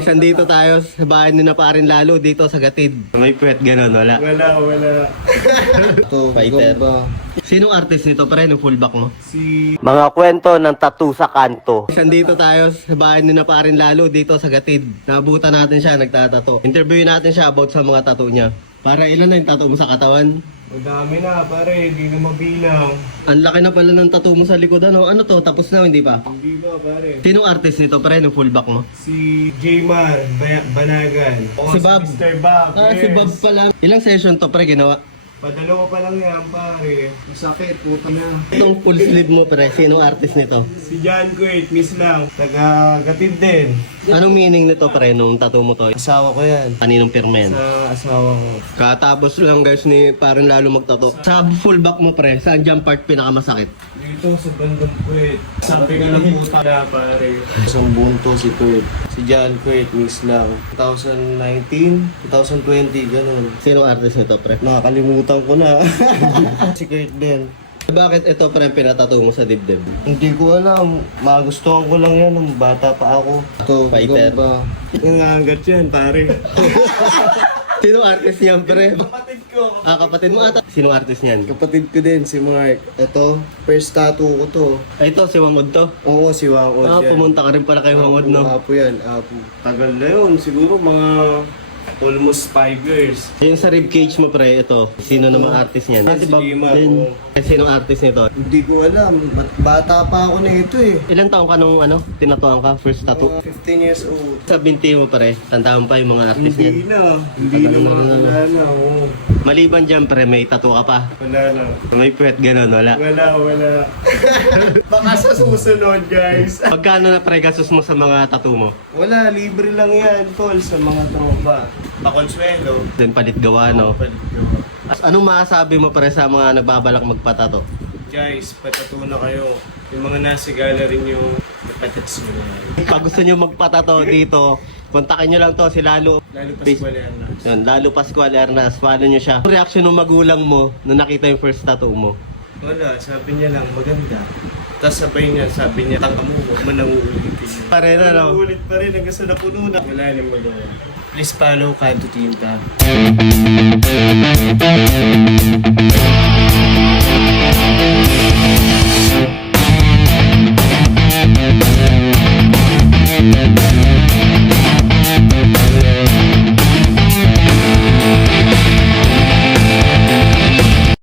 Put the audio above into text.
Nandito tayo sa bahay ni na parin lalo dito sa Gatid. May puwet ganon, wala? Wala. Ito, fighter. Sinong artist nito? Pre, no fullback mo? Si... Mga kwento ng tattoo sa kanto. Nandito tayo sa bahay ni na parin lalo dito sa Gatid. Nabutan natin siya, nagtatato. Interviewin natin siya about sa mga tattoo niya. Para ilan na yung tattoo mo sa katawan? Madami na, pare. Hindi na mabilang. Ang laki na pala ng tattoo mo sa likod. Ano to? Tapos na, hindi pa? Hindi ba, pare? Sinong artist nito? Pre, no fullback mo? Si Jaymar Banagan. Si Bob. Mr. Bob. Si Bob pa lang. Ilang session to, pre, ginawa? Padalawa pa lang yan, pare. Masakit, puta na. Itong full sleeve mo, pre, sinong artist nito? Si John Quaid, miss lang. Taga-Gatid din. Anong meaning nito, pre, nung tattoo mo to? Asawa ko yan. Kaninong pirmen? Sa asawa ko. Katapos lang guys ni parang lalo magtato. Sa fullback mo, pre, saan dyan part pinakamasakit? Dito sa bandang Quaid. Sabi ka ng puta na, pare. Isang bunto si Quaid. Si John Quaid, miss lang. 2019, 2020, ganun. Sinong artist nito, pre? Nakakalimutan ko na. Si Quaid din. Bakit ito, pre, pinatato mo sa dibdib? Hindi ko alam. Magustuhan ko lang yan nung bata pa ako. Ito, fighter. Nangangagat yan, pare. Sinong artist niyan, pre? Kapatid ko. Kapatid mo ata. Sinong artist niyan? Kapatid ko din, si Mark. Ito, first tattoo ko to. Ito, si Wangod to. Oo, si Wangod yan. Pumunta ka rin pala kay Wangod, no? Apo yan, apo. Tagal na yun, siguro mga almost 5 years. Yung sa ribcage mo, pre, ito. Sino namang artist niyan? Si Bob Dima, din. oo. Sinong artist nito? Hindi ko alam, bata pa ako na ito eh. Ilan taong ka nung tinatuan ka? First tattoo? 15 years old. Sa binti mo, pre. Tandaan pa yung mga artist niyan. Hindi na wala na, oo. Maliban dyan, pre, may tattoo ka pa. Wala na. May puwet ganon, wala. Wala. Baka sa susunod, guys. Magkano na pre gastos mo sa mga tattoo mo? Wala, libre lang yan, tol, sa mga tropa. Pakonsuelo. Then palit gawa, no? Paliggawa. Anong masasabi mo pre sa mga nagbabalak magpatato? Guys, patato na kayo. Yung mga nasa gallery nyo, napatats mo na yan. Pag gusto nyo magpatato dito, kontakin nyo lang to si Lalo. Lalo pa sa Baleanas. Yun, Lalo Pascual Ernas. Follow nyo siya. Ang reaction ng magulang mo nung nakita yung first tattoo mo? Wala, sabi niya lang, maganda. Tapos sabi niya, tanga mo, huwag mo nang uulitin. Pare na, no? Uulit pa rin hanggang sa napuno na. Wala nang magawa. Please follow Kanto Tinta.